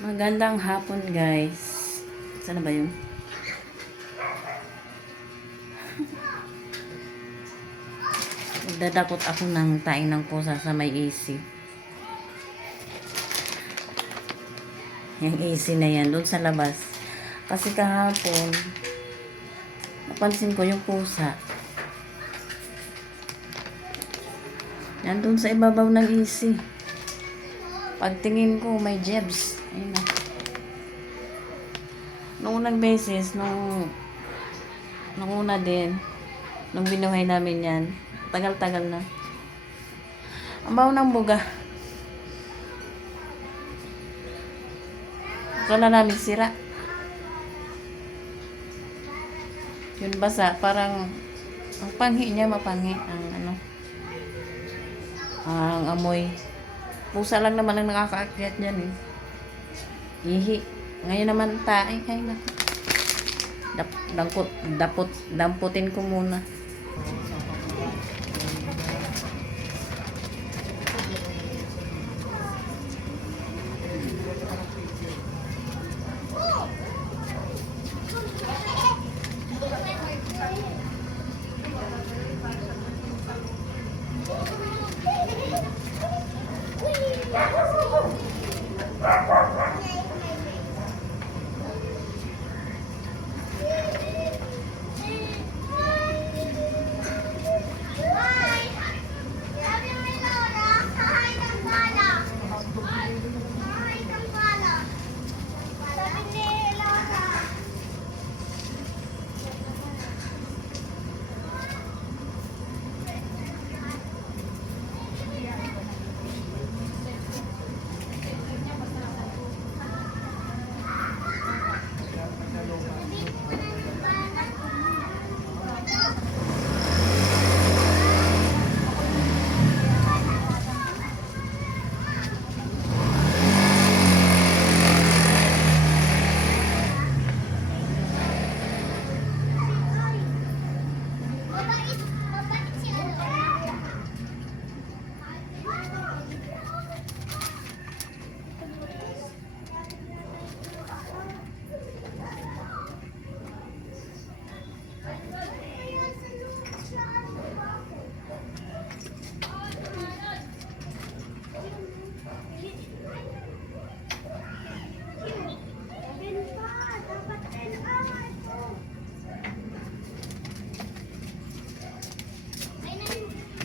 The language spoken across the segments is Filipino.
Magandang hapon, guys. Saan na ba yun? Magdadakot ako ng taing ng pusa sa may AC. Yung AC na yan, doon sa labas. Kasi kahapon, napansin ko yung pusa. Nandun sa ibabaw ng AC. Pagtingin ko, may jebs. Ayun na. Noong unang beses, nung una din, nung binuhay namin yan, tagal-tagal na. Ang baho ng buga. Kala namin sira. Yun basa, parang ang panghi niya mapanghi. Ang amoy. Pusa lang naman ang nakakaakyat dyan eh. Ihi. Ngayon naman tae. Ay naku. Damputin ko muna.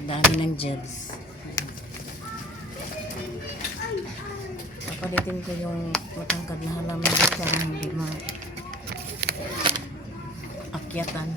Dami ng jebs. Papalitin ko yung matangkad na halaman para hindi maakyatan.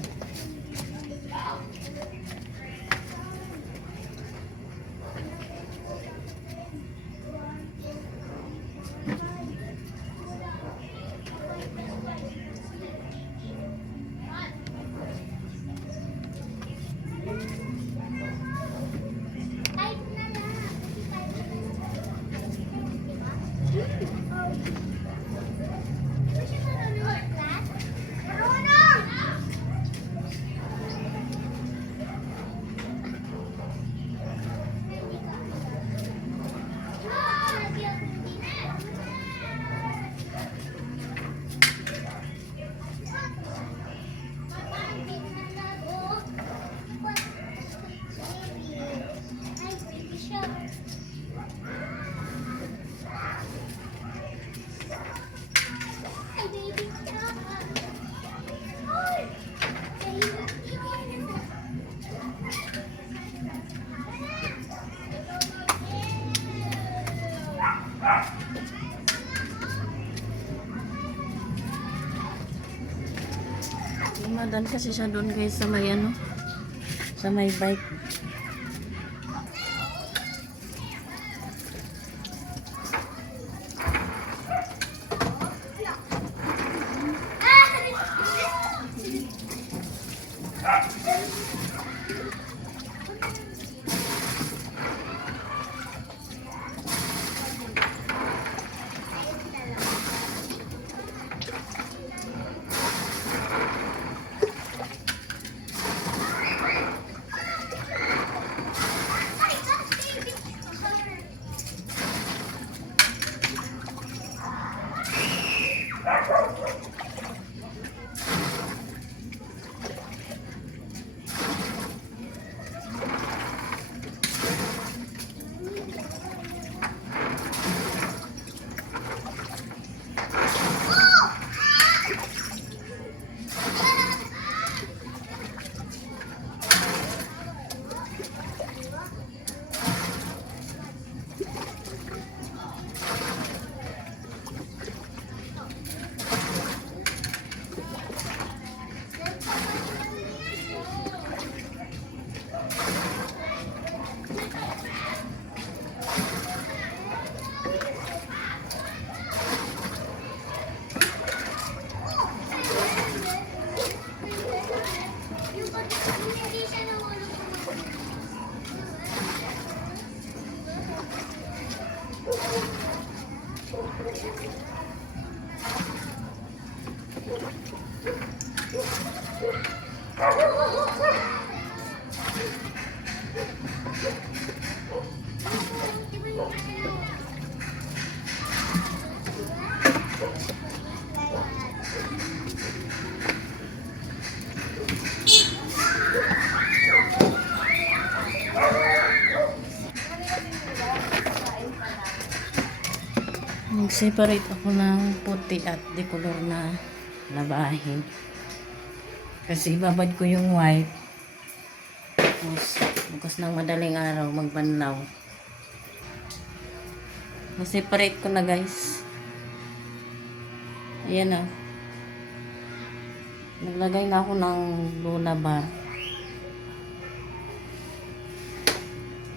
Lumadan kasi siya doon guys sa may sa may bike. Nag-separate ako ng puti at decolor na labahin. Kasi ibabad ko yung white. Tapos, bukas ng madaling araw, magbanlaw. Na-separate ko na guys. Ayan na. Naglagay na ako ng Luna bar.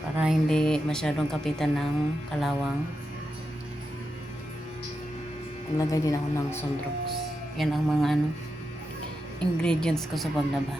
Para hindi masyadong kapitan ng kalawang. Naglagay din ako ng Sunrox. Yan ang mga ingredients ko sa paglaba.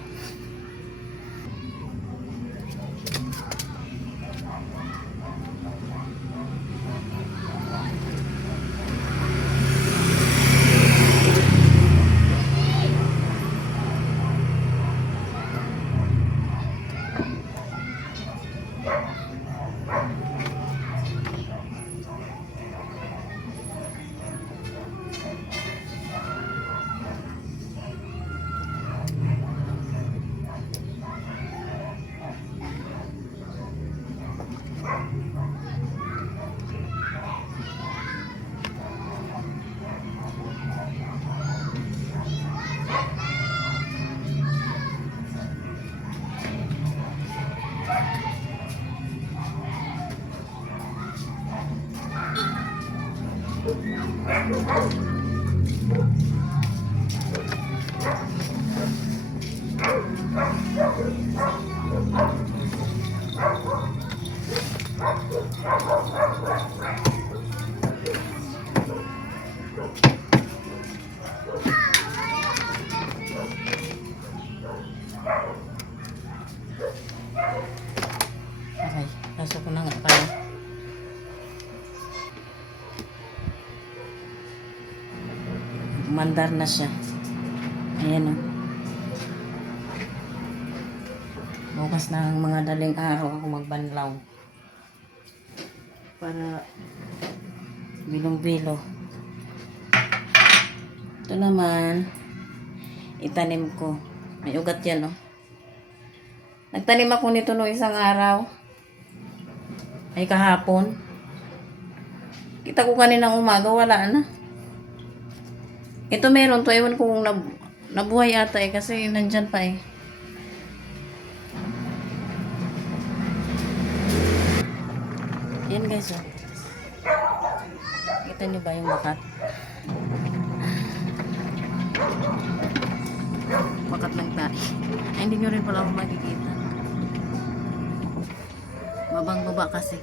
Okay, pasok ko na nga pala. Mandar na siya. Ayan o. Bukas na mga daling araw ako magbanlaw. Para bilong-bilo. Ito naman, itanim ko. May ugat yan o. Nagtanim ako nito no isang araw. Ay kahapon. Kita ko kaninang umaga, wala na. Ito meron to, ewan ko kung nabuhay ata eh, kasi nandyan pa eh. Yan guys oh. Kita nyo ba yung bakat? Bakat ng tayo. Ay, hindi nyo rin pala ako makikita. Mabang baba kasi.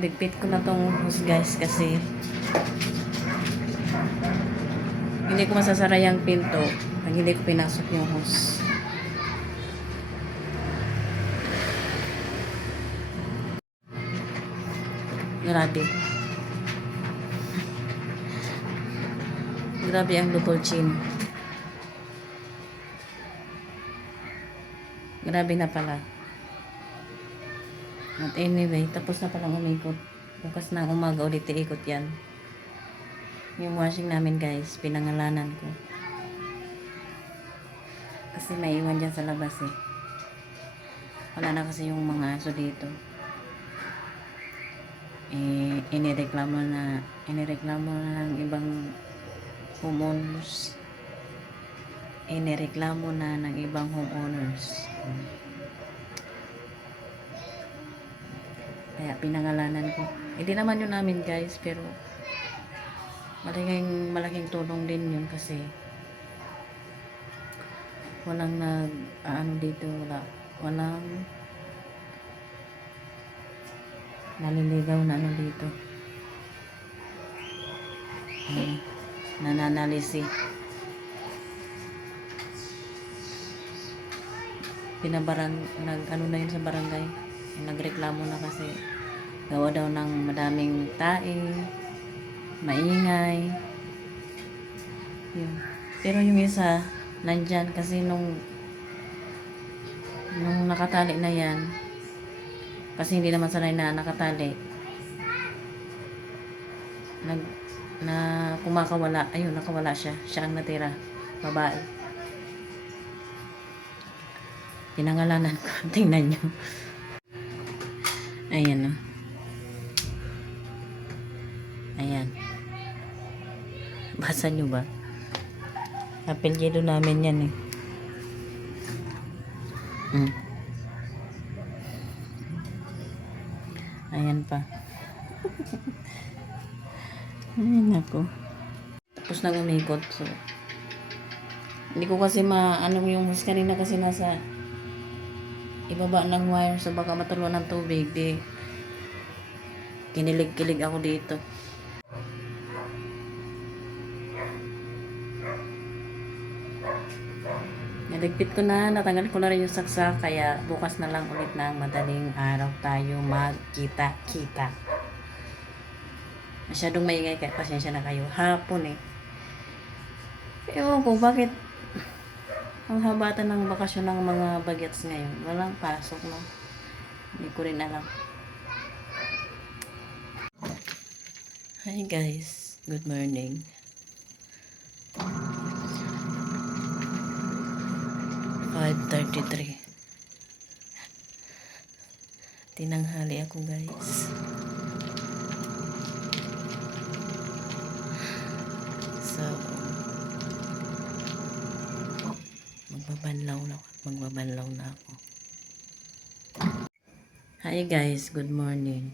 Bigpit ko na tong hose guys kasi hindi ko masasara yung pinto pag hindi ko pinasok yung hose. Grabe. Grabe ang double chin. Grabe na pala. At anyway, tapos na palang umikot. Bukas na umaga ulit iikot yan. Yung washing namin guys, pinangalanan ko. Kasi may iwan dyan sa labas eh. Wala na kasi yung mga aso dito. Inireklamo na ng ibang homeowners. Inireklamo na ng ibang homeowners. Kaya pinangalanan ko. Hindi naman yun namin guys, pero malaking tulong din yun kasi walang dito, walang naliligaw na dito. Nananalisi. Na yun sa barangay. Nagreklamo na kasi gawa daw ng madaming tae, maingay. Yun. Pero yung isa, nandyan kasi nung nakatali na yan, kasi hindi naman sanay na nakatali, kumakawala, ayun, nakawala siya ang natira, babae. Pinangalanan ko. Tingnan nyo. Ayan o. Ayan. Basa nyo ba? Apelyido namin yan eh. Ayan pa. Ayan ako. Tapos na umikot. So, hindi ko kasi yung hose kanina kasi nasa ibaba ng wire. So, baka matuluan ng tubig. Kinilig-kilig ako dito. Naligpit ko na, natanggal ko na rin yung saksak, kaya bukas na lang ulit ng madaling araw tayo magkita-kita. Masyadong maingay kaya pasensya na kayo. Hapon eh. Ewan ko bakit ang habatan ng bakasyon ng mga bagets ngayon. Walang pasok, no? Hindi ko rin alam. Hi guys, good morning. 5:33. Tinanghali ako guys. So, magbabanlaw na ako. Hi guys, good morning.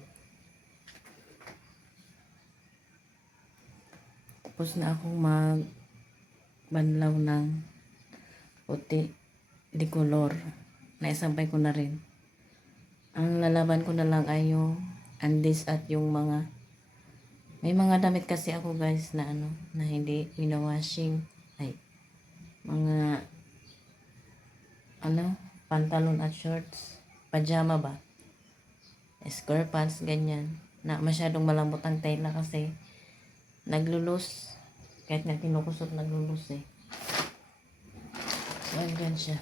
Tapos na akong magbanlaw ng puti di color. Naisampay ko na rin. Ang lalaban ko na lang ay yung undies at yung may mga damit kasi ako guys na na hindi winawashing. Ay, mga pantalon at shorts, pajama ba, square pants, ganyan, na masyadong malambot ang tela kasi naglulus, kahit nga kinukusot naglulus eh. So, andyan siya.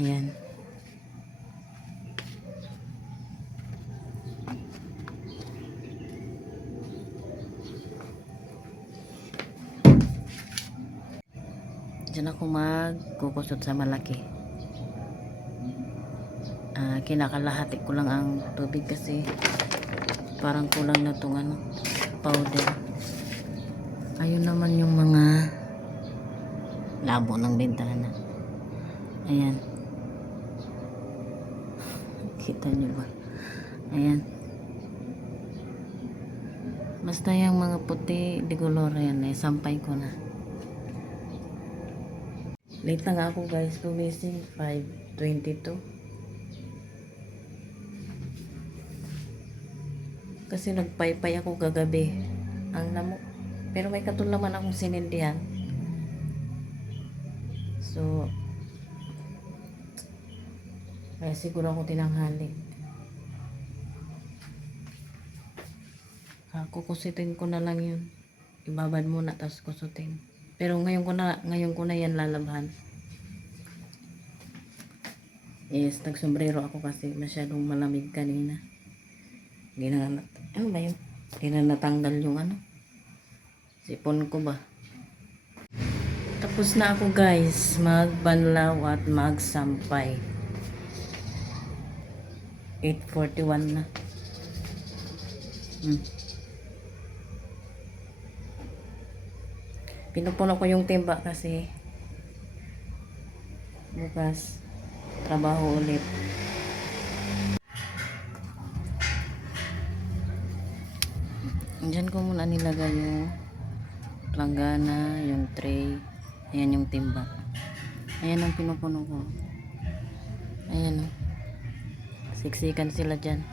Ayan. Diyan ako magkukusot sa malaki. Kinakalahati ko lang ang tubig kasi parang kulang na itong powder. Ayun naman yung mga labo ng bintana. Ayan. Kita nyo ba? Ayan. Basta yung mga puti di color yan sampay ko na. Late na nga ako guys, gumising 5:22. Kasi nagpaypay ako kagabi. Ang lamok. Pero may katulaman akong sinindihan. So, kaya siguro ako tinanghali. Kukusitin ko na lang yun. Ibabad muna, tapos kusutin. Pero ngayon ko na yan lalabhan. Yes, nagsombrero ako kasi masyadong malamig kanina. Ano ba yun? Hindi na natanggal yung ano. Sipon ko ba? Tapos na ako guys, magbanlaw at magsampay. 8:41 na. Pinupuno ko yung timba kasi bukas trabaho ulit. Diyan ko muna nilagay yung langgana, yung tray. Ayan yung timba. Ayan ang pinupuno ko. Ayan o. Siksikan sila dyan.